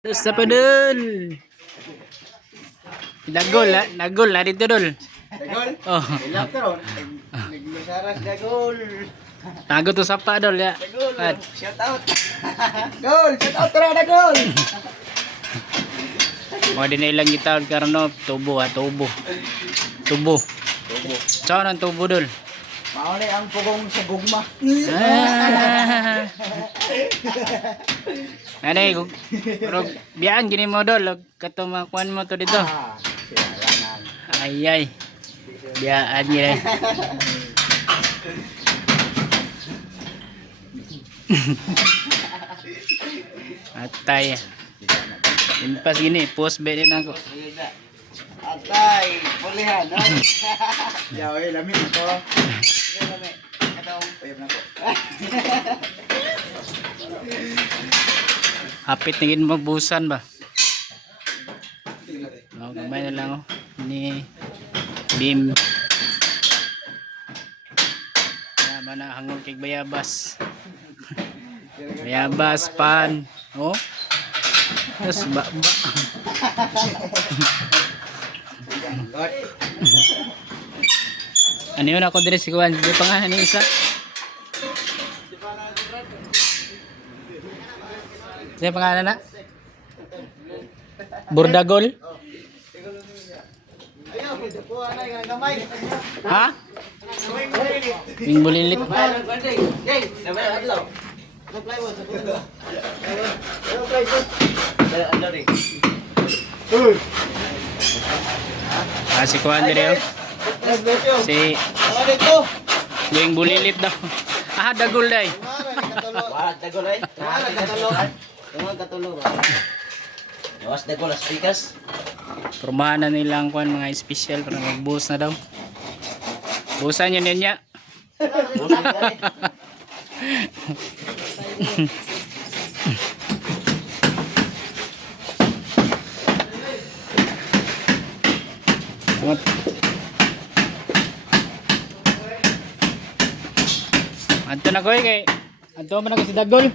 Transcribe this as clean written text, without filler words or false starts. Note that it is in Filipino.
Terus apa dul? Nagol lah dito dul. Dagol? Oh. Ilap ka ron. Naglusaras dagol. Tago to sapa dul ya. Dagol. At Shout out. Gol, shout out tara dagol. mo din ilang gitaon karon no tubo ha tubo. Tubo. Tubo. Saan ang tubo dul? Mao ni ang pugong sa gugma. Ah. Nanay, pero biyaan gini mo dol, kato makuan mo to dito. Ah, siyarangan. Ay. Biyaan gini. Atay. Impas gini, post bed din ako. Atay, pulihan. No? Ya, oy, lami ko. Lami. Atong uyab na ko. Hapit na gini magbusan ba? Oh, gamay na lang oh. Ni Bim. Naman na hangol kay bayabas. Bayabas pan. Oh. Terus ba. God. Ano yun ako dire si Kuan? Di pa nga ni isa. Siya pangalan na? Burdagol? Ayaw, ko ana yung gamay. Ha? Ping bulilit. Hey, naman adlaw. Apply mo sa puno. Apply mo. Adlaw rin. Si Kuan dire oh. Si Ano dito? yung bulilit daw. Ah, dagol day. Wala dagol ay. Wala katulog. Wala katulog. Yawas dagol as pikas. Pormahan na nilang Kuan mga special para magbuhos na daw. Buhusan yun niya. What? Anto na ko kay. Anto man na si Dagol.